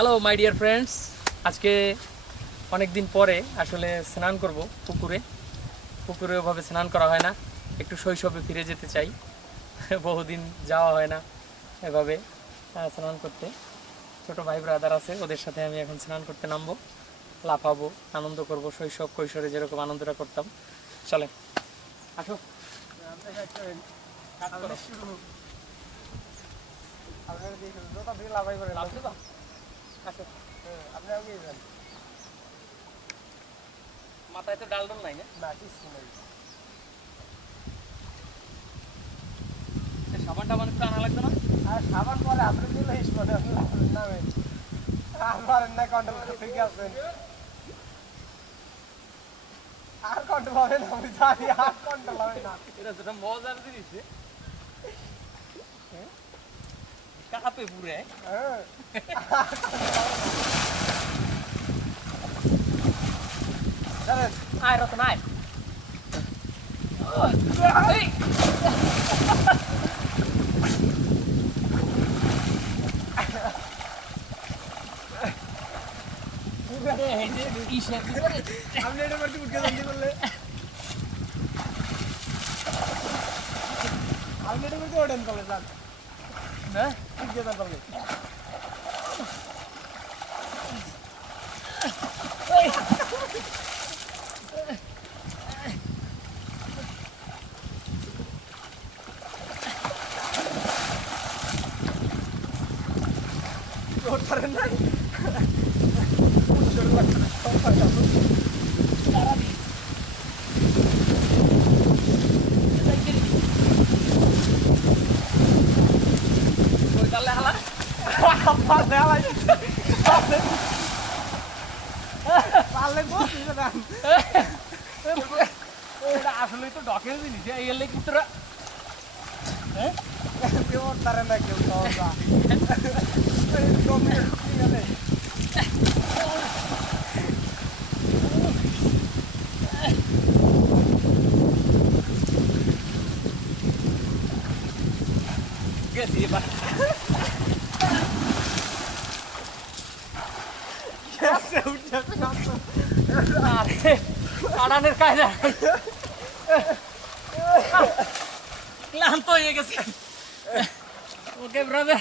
Hello my dear friends, আজকে অনেক দিন পরে আসলে স্নান করব পুকুরে ওভাবে স্নান করা হয় না। একটু শৈশবে ফিরে যেতে চাই। বহুদিন যাওয়া হয় না এভাবে স্নান করতে। ছোট ভাই ব্রাদার আছে, ওদের সাথে আমি এখন স্নান করতে নামবো, লাফাবো, আনন্দ করব, শৈশব কৈশোরে যেরকম আনন্দটা করতাম। চলে আসো। মাথায় তো ডাল নাই না, কিছু নাই। সাবান টাবান একটু আনা লাগবে না? আর সাবান পরে আপনি দিলে নামে আমার না কন্ট্রোল ঠিক আছে। আর কন্ট্রোল হবে না, আমি জানি আর কন্ট্রোল হবে না। এটা যেটা মজার জিনিস কাপে পুরে। হ্যাঁ আয় রতন আয়। আপনি এটা করতে উঠে জানতে করলে আপনি এটা করতে ওঠেন করলে যান না উঠে যান করলে পারেন নাই আসলে তো ডকের জিনিস এই লেগে তোরা কেউ তারে না কেউ সহজা কমিয়ে গেলে গেছি এবার। আরে কাটানের কায়দা ক্লান্ত হয়ে গেছে। ওকে ব্রাদার,